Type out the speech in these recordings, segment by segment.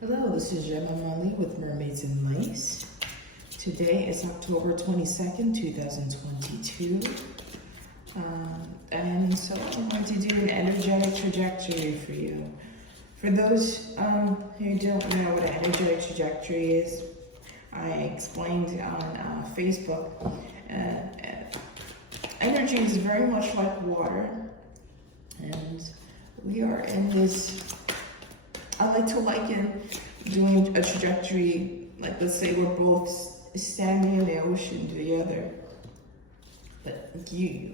Hello, this is M.A.L.E.E with Mermaids and Lace. Today is October 22nd, 2022. And so I'm going to do an energetic trajectory for you. For those who don't know what an energetic trajectory is, I explained on Facebook. Energy is very much like water, and we are in this. I like to liken doing a trajectory, like let's say we're both standing in the ocean together. But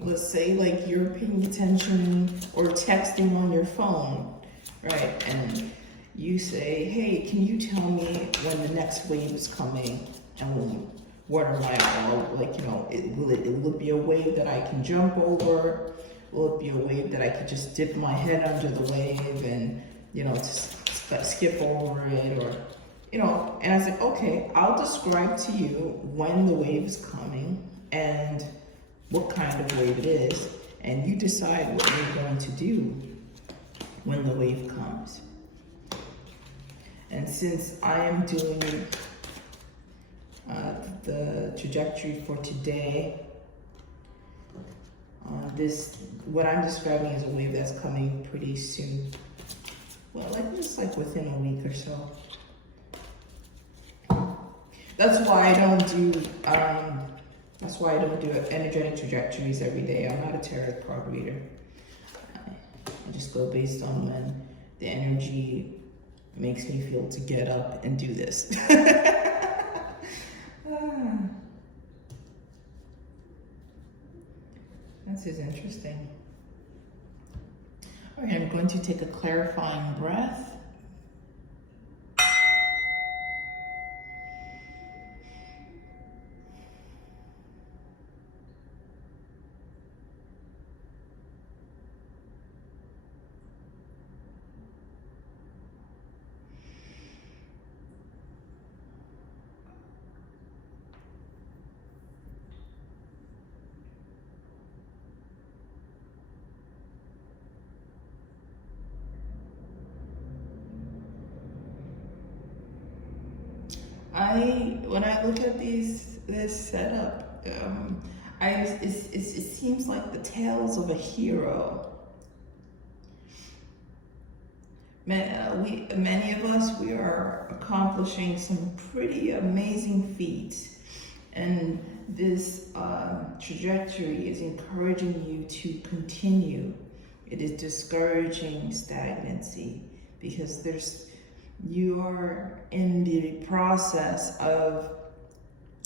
let's say like you're paying attention or texting on your phone, right? And you say, hey, can you tell me when the next wave is coming? And what are my, like, you know, will it be a wave that I can jump over? Will it be a wave that I could just dip my head under the wave and, you know, just skip over it, or, you know? And I was like, okay, I'll describe to you when the wave is coming and what kind of wave it is, and you decide what you're going to do when the wave comes. And since I am doing the trajectory for today, what I'm describing is a wave that's coming pretty soon. Well, like just like within a week or so. That's why I don't do energetic trajectories every day. I'm not a tarot card reader. I just go based on when the energy makes me feel to get up and do this. This is interesting. All right, I'm going to take a clarifying breath. When I look at this setup, it seems like the tales of a hero. Many of us, we are accomplishing some pretty amazing feats, and this trajectory is encouraging you to continue. It is discouraging stagnancy, because you are in the process of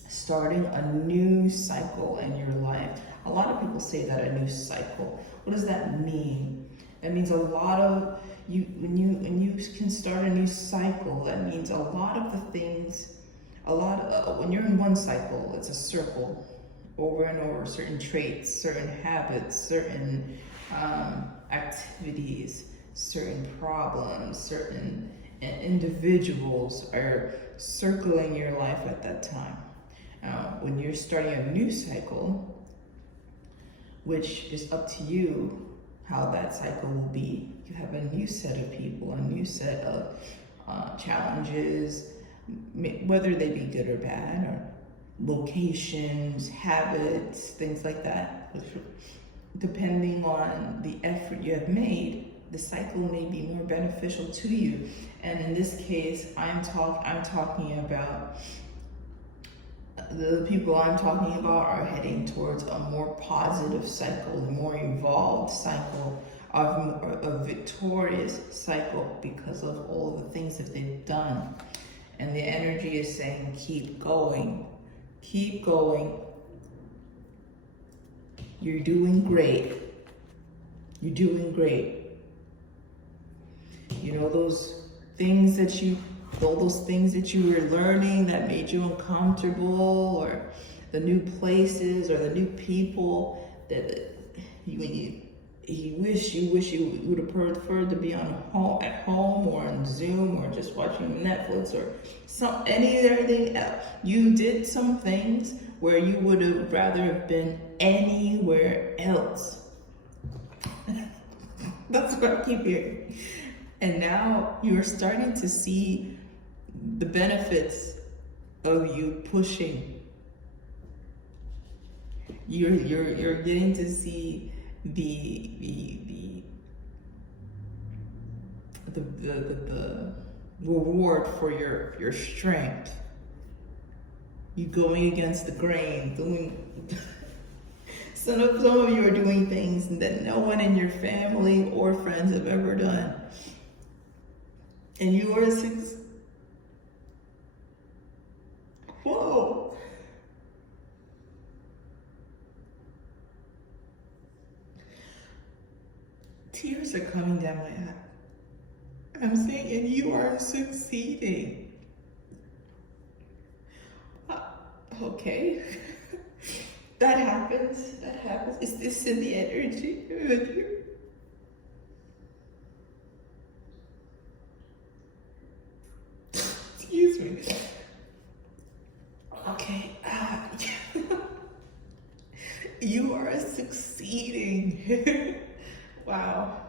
starting a new cycle in your life. A lot of people say that, a new cycle. What does that mean? It means a lot of when you can start a new cycle, that means a lot of the things, when you're in one cycle, it's a circle over and over, certain traits, certain habits, certain activities, certain problems, certain individuals are circling your life at that time. When you're starting a new cycle, which is up to you how that cycle will be, you have a new set of people, a new set of challenges, whether they be good or bad, or locations, habits, things like that. Depending on the effort you have made, the cycle may be more beneficial to you. And in this case, I'm talking about, the people I'm talking about are heading towards a more positive cycle, a more evolved cycle, a victorious cycle, because of all of the things that they've done. And the energy is saying, keep going, keep going. You're doing great. You're doing great. You know, all those things that you were learning that made you uncomfortable, or the new places or the new people that you wish you would have preferred to be at home or on Zoom or just watching Netflix or anything else. You did some things where you would have rather have been anywhere else. That's what I keep hearing. And now you're starting to see the benefits of you pushing. You're getting to see the reward for your strength. You going against the grain, doing some of you are doing things that no one in your family or friends have ever done. And you are whoa. Tears are coming down my eye. I'm saying, and you are succeeding. Okay. That happens. Is this in the energy with you? Excuse me. Okay. You are succeeding. Wow.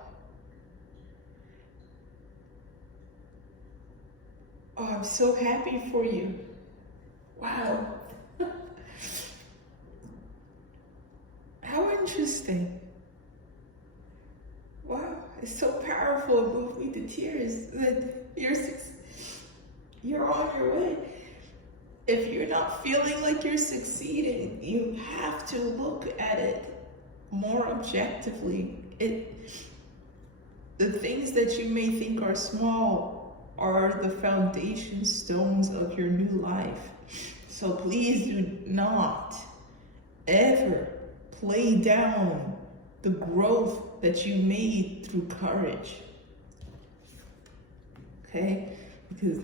Oh, I'm so happy for you. Wow. How interesting. Wow, it's so powerful. It moved me to tears that you're on your way. If you're not feeling like you're succeeding, you have to look at it more objectively. The things that you may think are small are the foundation stones of your new life. So please do not ever play down the growth that you made through courage. Okay? Because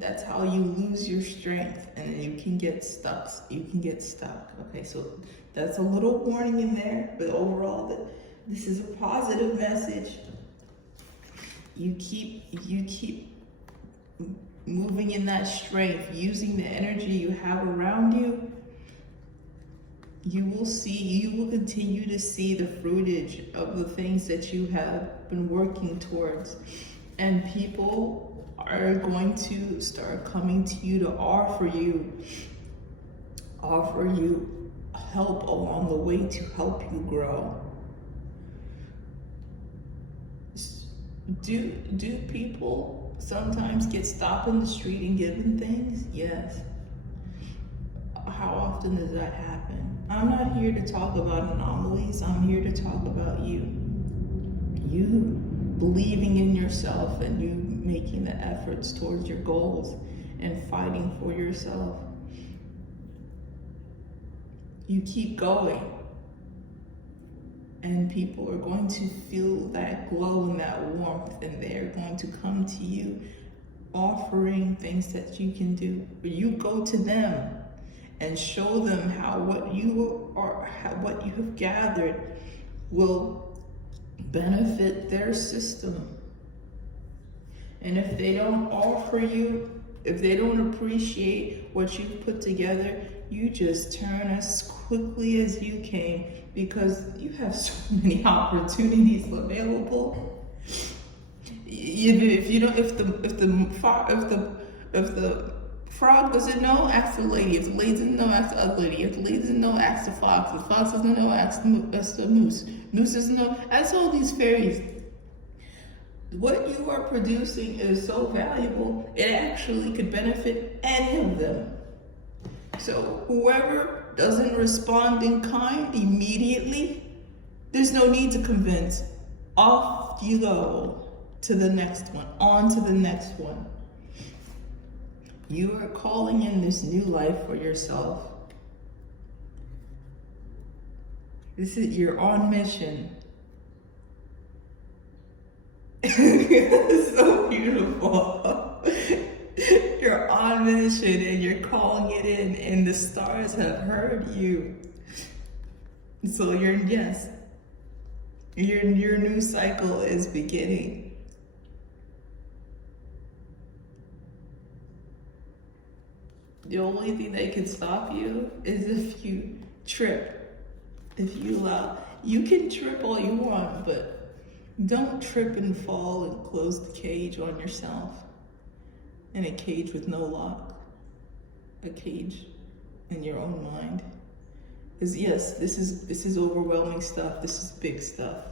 that's how you lose your strength, and you can get stuck. Okay, so that's a little warning in there, but overall, this is a positive message. You keep moving in that strength, using the energy you have around you. You will continue to see the fruitage of the things that you have been working towards, and people are going to start coming to you to offer you help along the way to help you grow. Do people sometimes get stopped in the street and given things? Yes. How often does that happen? I'm not here to talk about anomalies. I'm here to talk about you. You believing in yourself and you making the efforts towards your goals and fighting for yourself. You keep going, and people are going to feel that glow and that warmth, and they're going to come to you offering things that you can do. But you go to them and show them how what you have gathered will benefit their system. And if they don't offer you, if they don't appreciate what you've put together, you just turn as quickly as you came, because you have so many opportunities available. If the frog doesn't know, ask the lady. If the lady doesn't know, ask the other lady. If the lady doesn't know, ask the fox. If the fox doesn't know, ask the moose. Moose doesn't know, ask all these fairies. What you are producing is so valuable, it actually could benefit any of them. So whoever doesn't respond in kind immediately, there's no need to convince. Off you go to the next one, on to the next one. You are calling in this new life for yourself. You're on mission. It's so beautiful. You're on mission and you're calling it in, and the stars have heard you. So your new cycle is beginning. The only thing that can stop you is if you trip. If you allow, you can trip all you want, but don't trip and fall and close the cage on yourself. in a cage with no lock. A cage in your own mind. Because yes, this is overwhelming stuff. This is big stuff.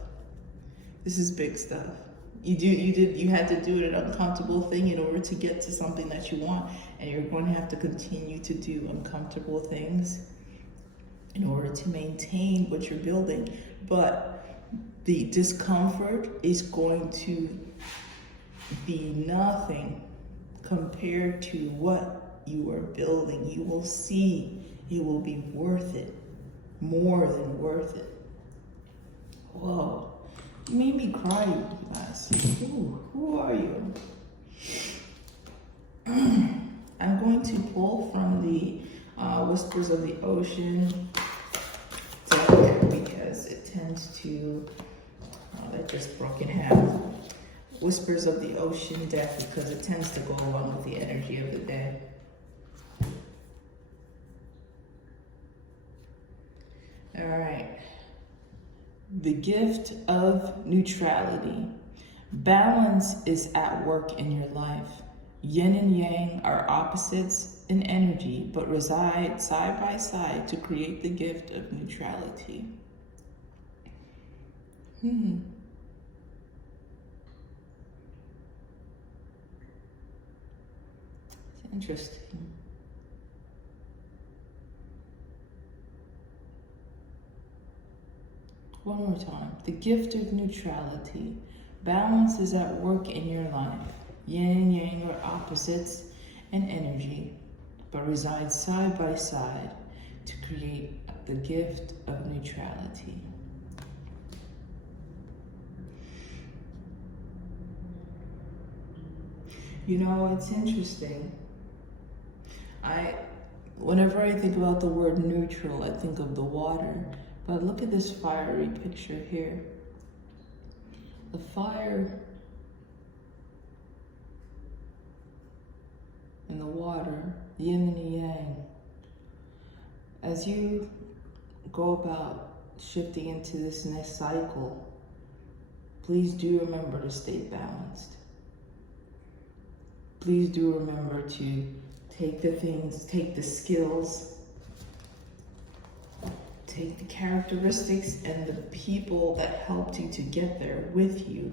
This is big stuff. You had to do an uncomfortable thing in order to get to something that you want, and you're going to have to continue to do uncomfortable things in order to maintain what you're building. But the discomfort is going to be nothing compared to what you are building. You will see it will be worth it, more than worth it. Whoa, you made me cry, you guys. Ooh, who are you? I'm going to pull from the Whispers of the Ocean deck because it tends to, that just broke in half. Whispers of the Ocean deck because it tends to go along with the energy of the day. All right. The gift of neutrality. Balance is at work in your life. Yin and yang are opposites in energy, but reside side by side to create the gift of neutrality. It's interesting. One more time. The gift of neutrality. Balance is at work in your life. Yin and yang are opposites in energy, but reside side by side to create the gift of neutrality. You know, it's interesting. Whenever I think about the word neutral, I think of the water. But look at this fiery picture here. The fire and the water, yin and yang. As you go about shifting into this next cycle, please do remember to stay balanced. Please do remember to take the things, take the skills, take the characteristics and the people that helped you to get there with you.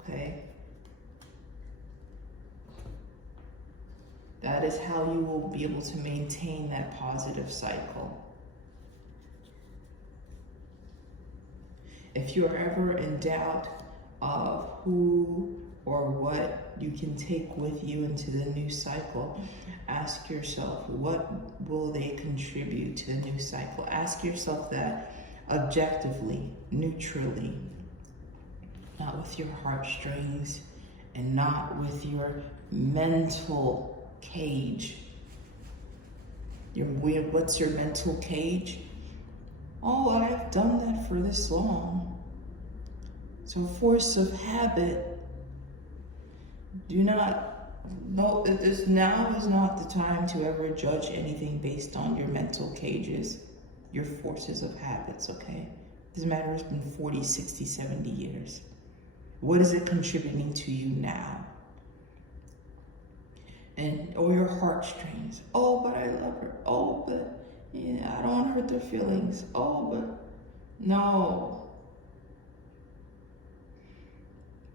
Okay? That is how you will be able to maintain that positive cycle. If you're ever in doubt of who or what you can take with you into the new cycle, ask yourself, what will they contribute to the new cycle? Ask yourself that objectively, neutrally, not with your heartstrings and not with your mental cage. What's your mental cage? Oh, I've done that for this long. So force of habit. Now is not the time to ever judge anything based on your mental cages, your forces of habits, okay? This matter has been 40, 60, 70 years. What is it contributing to you now? Or your heartstrings. Oh, but I love her. Oh, but I don't want to hurt their feelings. Oh, but no.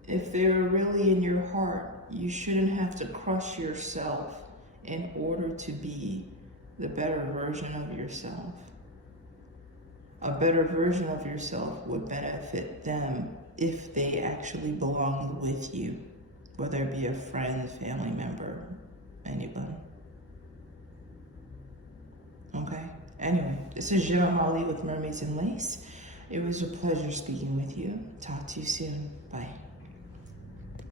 If they're really in your heart, you shouldn't have to crush yourself in order to be the better version of yourself. A better version of yourself would benefit them if they actually belonged with you, whether it be a friend, family member, anybody. Okay? Anyway, this is M.A.L.E.E with Mermaids and Lace. It was a pleasure speaking with you. Talk to you soon. Bye.